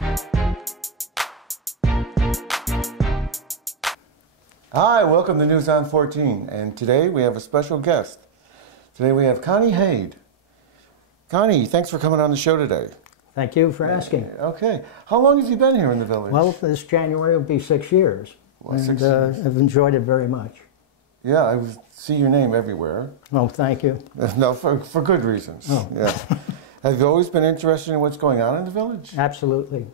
Hi, welcome to News on 14, and today we have a special guest. Today we have Connie Haid. Connie, thanks for coming on the show today. Thank you for asking. Okay. How long have you been here in the village? Well, this January will be 6 years, and I've enjoyed it very much. Yeah, I see your name everywhere. Oh, thank you. No, for good reasons. Oh. Yeah. Have you always been interested in what's going on in the village? Absolutely.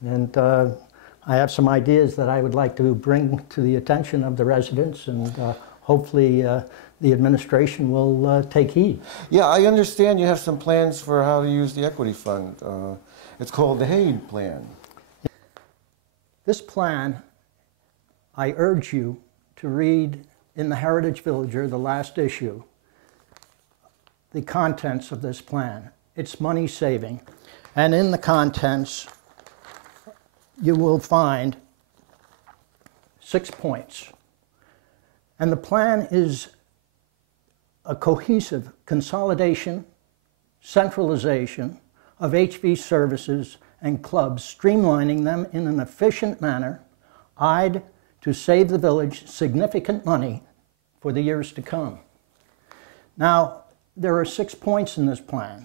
And I have some ideas that I would like to bring to the attention of the residents, and hopefully the administration will take heed. Yeah, I understand you have some plans for how to use the equity fund. It's called the Haid Plan. Services and clubs, streamlining them in an efficient manner, eyed to save the village significant money for the years to come. Now, there are 6 points in this plan,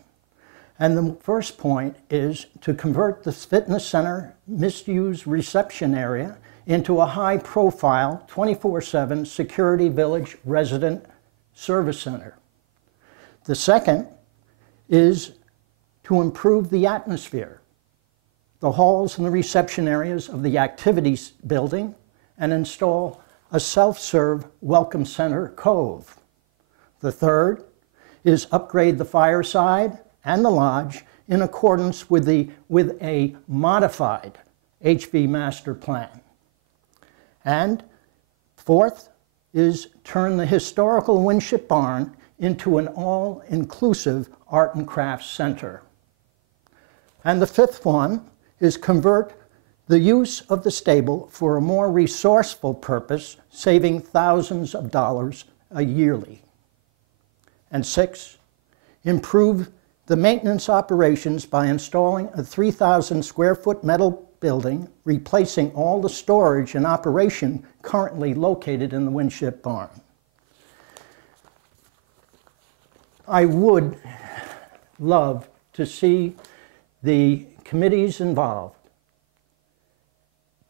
and the first point is to convert the fitness center misused reception area into a high-profile, 24/7 security village resident service center. The second is to improve the atmosphere, the halls and the reception areas of the activities building, and install a self-serve welcome center code. The third is upgrade the fireside and the lodge in accordance with a modified HD master plan. And fourth is turn the historical Winship Barn into an all-inclusive art and craft center. And the fifth one is convert the use of the stable for a more resourceful purpose, saving thousands of dollars a year. And sixth, improve the maintenance operations by installing a 3,000 square foot metal building, replacing all the storage and operations currently located in the Winship Barn. I would love to see the committees involved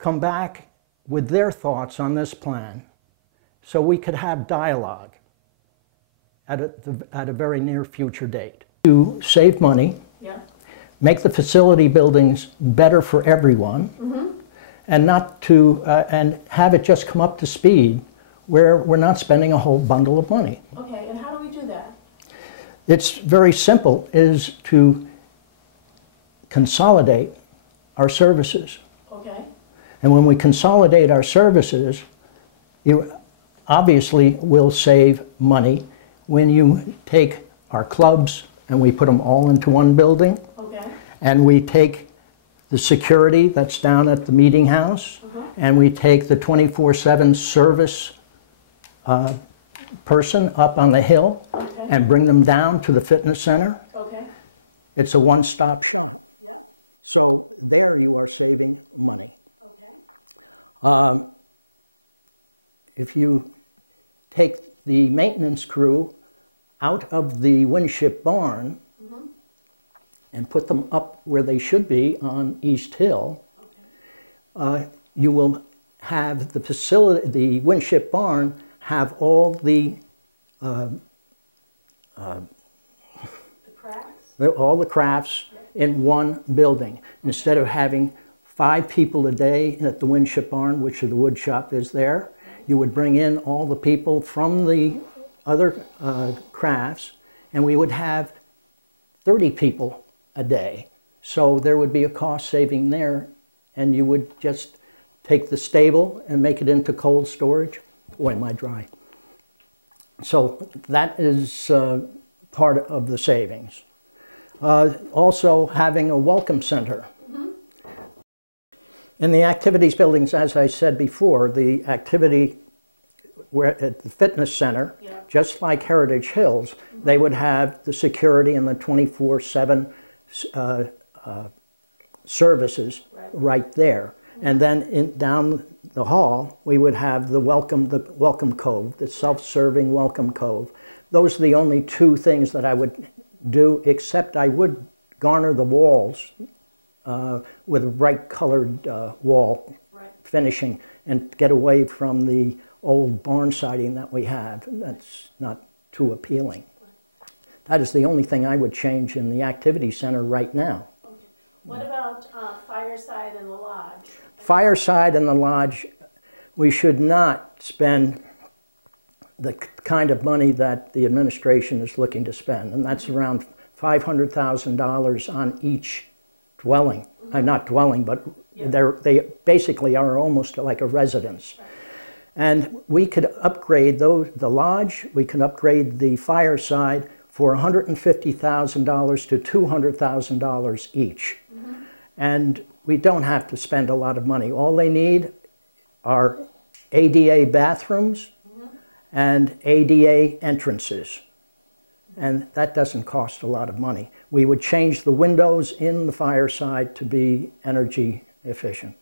come back with their thoughts on this plan so we could have dialogue at a very near future date. To save money, make the facility buildings better for everyone, and not to and have it just come up to speed where we're not spending a whole bundle of money. Okay, and how do we do that? It's very simple, is to consolidate our services. Okay. And when we consolidate our services, you obviously will save money when you take our clubs and we put them all into one building. Okay. And we take the security that's down at the meeting house, and we take the 24/7 service person up on the hill, and bring them down to the fitness center. Okay. It's a one-stop shop. Yeah. So there you are saving money. Okay. If you take the maintenance crew out of the Winship Barn and put them up where they should be on East Hill, you will have the facility, the Winship Barn, have all the crafts in one building. Instead of having 5 people a day at the Winship Barn, which the wood shop is there, you would bring in all the people from the other crafts, and we would have 30 people a day. So there would be a cost saving there, and you would just take the stable and make it into cold storage. Boy, am I dry. So that is part of the savings. Also having a welcome center. In the activities buildings, as I said before, the activity at the fitness center, just like Heritage Hills, they would have the security and the 24/7 services Right. right there. And then down the hall, we would have the welcome cove, the self-serving welcome cove. Those are the only two things that I would do, except I would garner the walls with a bright colored wall Right. finishing and get away from the old barn siding that we have. That's not too appealing. That is the only thing I would change in the activity center right now. Okay. What about fireside and the lodge? Fireside and the lodge, we should not spend the kind of money that the administration is looking to spend, and that's around $500,000 on each dwelling. Not dwelling, but they basically are almost like a residence. And we could upgrade the lodge, we can upgrade the fireside for $150,000 to $200,000 each. And we don't have to spend a lot of money. All they need are ADA bathrooms and ADA entrances. And that doesn't cost a lot of money. We would change the windows in the fireside to be energy efficient.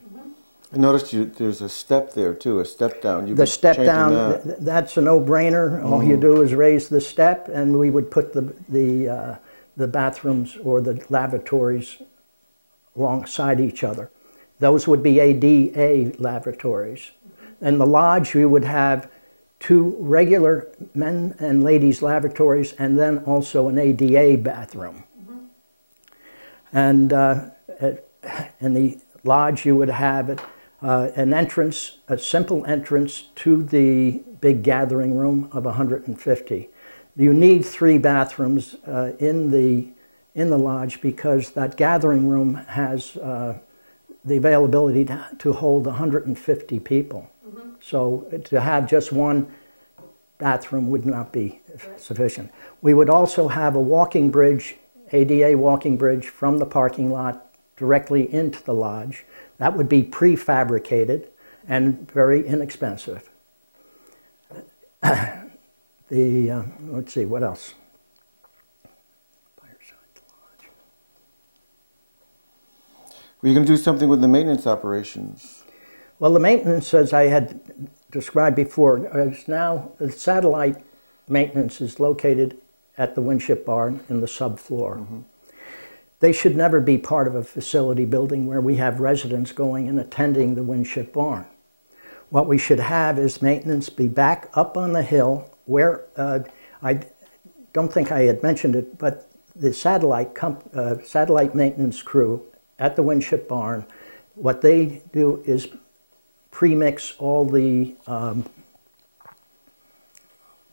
I noticed there's a step there too, a step down. You've The been step changing down, that. that's a no-brainer. All you do is raise the step, and we would put the bathrooms or the lavatories alongside each other. Those would be ADA lavatories. In the lodge, we would have 2 regular men and ladies lavatories, and then also an ADA bathroom. And in the lodge, you would have an entrance, a simple entrance to the big gathering room of 150. You need 3 bathrooms in the lodge because that gathering room has the availability to hold 150 people. So to have just one bathroom would not be sufficient. We would also have a walking bridge, ADA walking bridge from the parking lot directly into the lodge. That would be prefabricated and very inexpensive. Let's see, what else? Fireside, the lodge. Were you going to do something with the maintenance operations? Well, the maintenance, as I had described before, is now the satellite maintenance is located at the Winship Barn in the subfloor. They should never be part of a facility building where we have residents going and attending the Winship Barn. What we should have is maintenance be back up on the hill where, I don't think I had mentioned it, but the satellite maintenance crew at the Winship Barn, what they do is pre-mix all the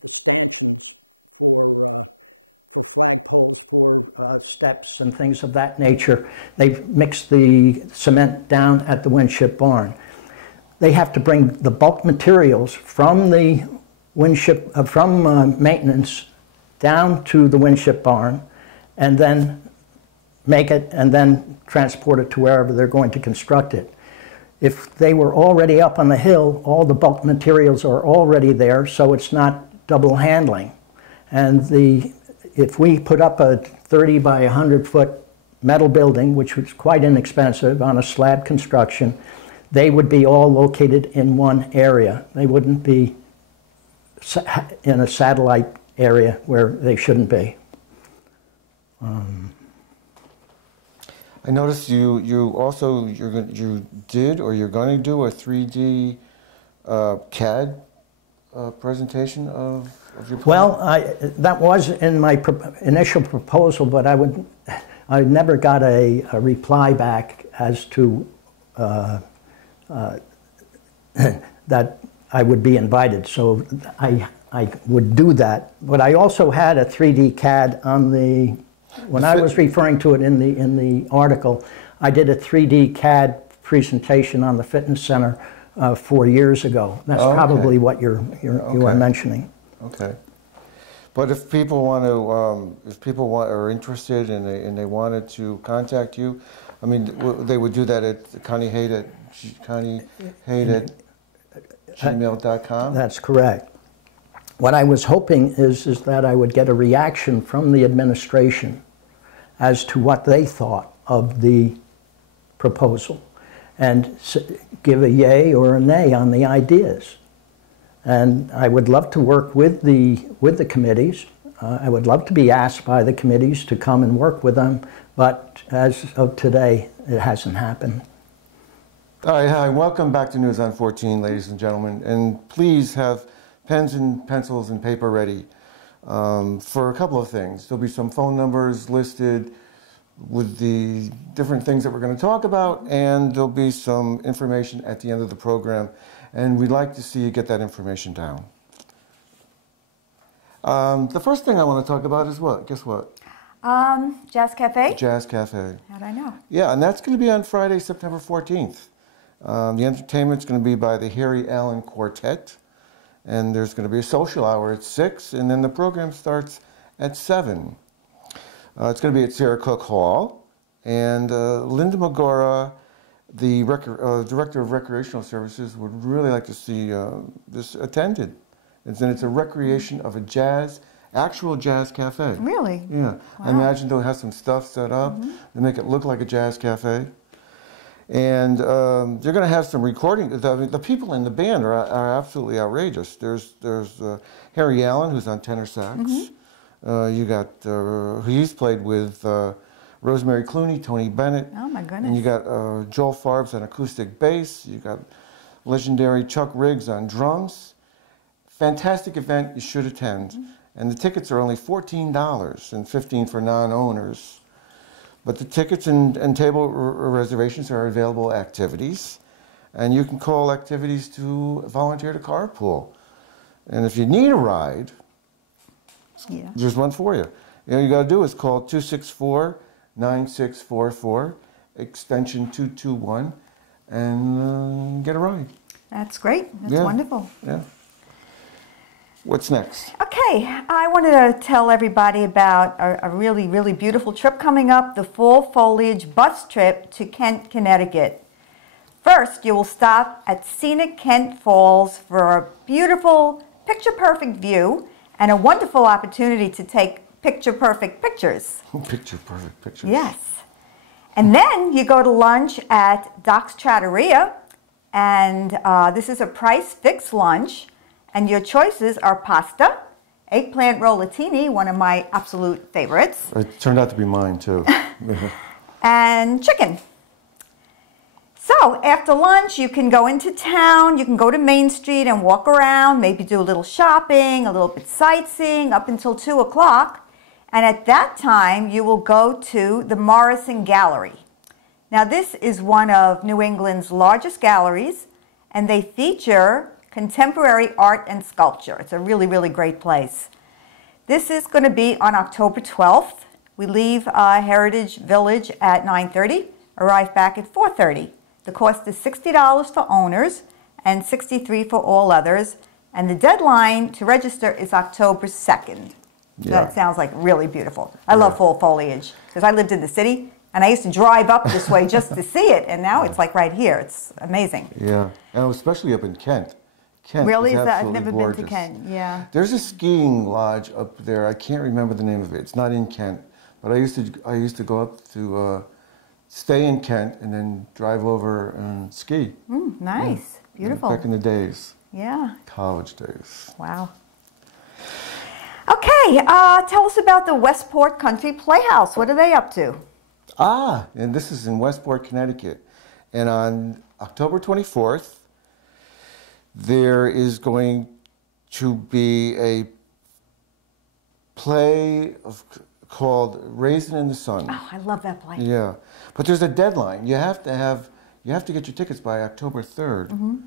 stanchions for flagpoles, for steps and things of that nature. They've mixed the cement down at the Winship Barn. They have to bring the bulk materials from the Winship, from maintenance down to the Winship Barn, and then make it and then transport it to wherever they're going to construct it. If they were already up on the hill, all the bulk materials are already there, so it's not double handling. And if we put up a 30 by 100 foot metal building, which was quite inexpensive on a slab construction, they would be all located in one area. They wouldn't be in a satellite area where they shouldn't be. I noticed you also you did or you're going to do a 3D CAD presentation of. Well, that was in my initial proposal, but I never got a reply back as to that I would be invited. So I would do that. But I also had a 3D CAD on the. When I was referring to it in the article, I did a 3D CAD presentation on the fitness center 4 years ago. That's probably what you are mentioning. Okay. But if people want to, are interested and they wanted to contact you, I mean, they would do that at Connie Haight at gmail.com? That's correct. What I was hoping is that I would get a reaction from the administration as to what they thought of the proposal and give a yay or a nay on the ideas. And I would love to work with the committees. I would love to be asked by the committees to come and work with them, but as of today, it hasn't happened. All right, hi, welcome back to News on 14, ladies and gentlemen, and please have pens and pencils and paper ready for a couple of things. There'll be some phone numbers listed with the different things that we're going to talk about, and there'll be some information at the end of the program, and we'd like to see you get that information down. The first thing I want to talk about is what? Guess what? Jazz Cafe? Jazz Cafe. How'd I know? Yeah, and that's going to be on Friday, September 14th. The entertainment's going to be by the Harry Allen Quartet, and there's going to be a social hour at 6, and then the program starts at 7. It's going to be at Sarah Cook Hall, and Linda Magora, the Director of Recreational Services, would really like to see this attended. And then it's a recreation of a actual jazz cafe. Really? Yeah. Wow. I imagine they'll have some stuff set up to make it look like a jazz cafe. And you're going to have some recording. The people in the band are absolutely outrageous. There's Harry Allen, who's on tenor sax. You got he's played with Rosemary Clooney, Tony Bennett. Oh my goodness! And you got Joel Farbs on acoustic bass. You got legendary Chuck Riggs on drums. Fantastic event. You should attend. And the tickets are only $14 and $15 for non-owners. But the tickets and table reservations are available at Activities. And you can call Activities to volunteer to carpool. And if you need a ride, there's one for you. All you got to do is call 264-9644, extension 221, and get a ride. That's great. That's wonderful. Yeah. What's next? Okay, I wanted to tell everybody about a really, really beautiful trip coming up, the Fall Foliage Bus Trip to Kent, Connecticut. First, you will stop at scenic Kent Falls for a beautiful, picture-perfect view and a wonderful opportunity to take picture-perfect pictures. Picture-perfect pictures. Yes. And then you go to lunch at Doc's Trattoria, and this is a price-fixed lunch. And your choices are pasta, eggplant rollatini, one of my absolute favorites. It turned out to be mine, too. And chicken. So after lunch, you can go into town, you can go to Main Street and walk around, maybe do a little shopping, a little bit sightseeing up until 2 o'clock. And at that time, you will go to the Morrison Gallery. Now this is one of New England's largest galleries, and they feature contemporary art and sculpture. It's a really, really great place. This is going to be on October 12th. We leave Heritage Village at 9:30, arrive back at 4:30. The cost is $60 for owners and $63 for all others. And the deadline to register is October 2nd. That sounds like really beautiful. I love fall foliage because I lived in the city and I used to drive up this way just to see it. And now it's like right here. It's amazing. Yeah, and especially up in Kent. Kent really? is I've never gorgeous. been to Kent. Yeah. There's a skiing lodge up there. I can't remember the name of it. It's not in Kent, but I used to go up to stay in Kent and then drive over and ski. Nice. Beautiful. Back in the days. Yeah. College days. Wow. Okay. Tell us about the Westport Country Playhouse. What are they up to? And this is in Westport, Connecticut, and on October 24th. There is going to be a play called Raisin in the Sun. Oh, I love that play. Yeah, but there's a deadline. You have to get your tickets by October 3rd,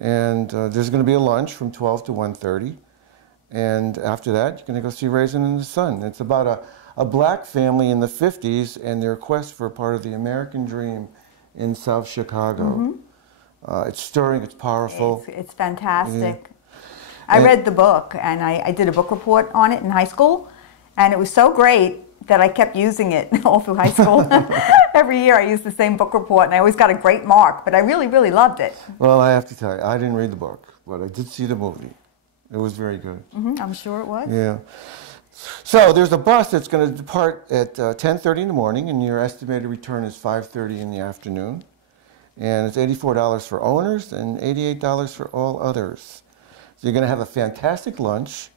and there's going to be a lunch from 12 to 1:30, and after that you're going to go see Raisin in the Sun. It's about a black family in the 50s and their quest for a part of the American dream in South Chicago. It's stirring, it's powerful. It's fantastic. I read the book, and I did a book report on it in high school, and it was so great that I kept using it all through high school. Every year I used the same book report, and I always got a great mark, but I really, really loved it. Well, I have to tell you, I didn't read the book, but I did see the movie. It was very good. I'm sure it was. Yeah. So there's a bus that's going to depart at 10:30 in the morning, and your estimated return is 5:30 in the afternoon. And it's $84 for owners and $88 for all others. So you're going to have a fantastic lunch.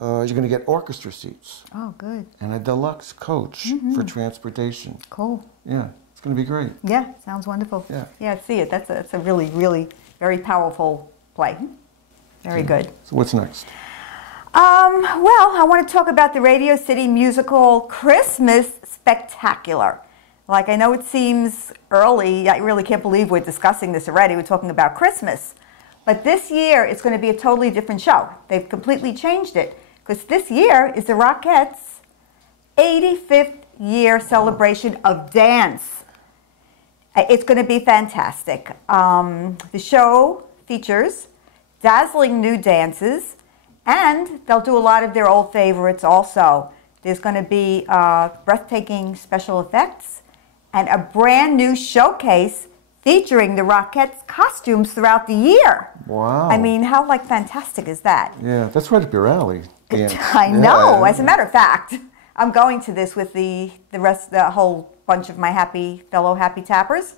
You're going to get orchestra seats Oh, good. and a deluxe coach for transportation. Cool. Yeah, it's going to be great. Yeah, sounds wonderful. Yeah. I see it. That's a really, really very powerful play. Very good. So what's next? Well, I want to talk about the Radio City musical Christmas Spectacular. Like, I know it seems early. I really can't believe we're discussing this already. We're talking about Christmas. But this year, it's going to be a totally different show. They've completely changed it. Because this year is the Rockettes' 85th year celebration of dance. It's going to be fantastic. The show features dazzling new dances, and they'll do a lot of their old favorites also. There's going to be breathtaking special effects and a brand new showcase featuring the Rockettes' costumes throughout the year. Wow. I mean, how fantastic is that? Yeah, that's right up your alley. Yeah. I know. As a matter of fact, I'm going to this with the whole bunch of my fellow happy tappers.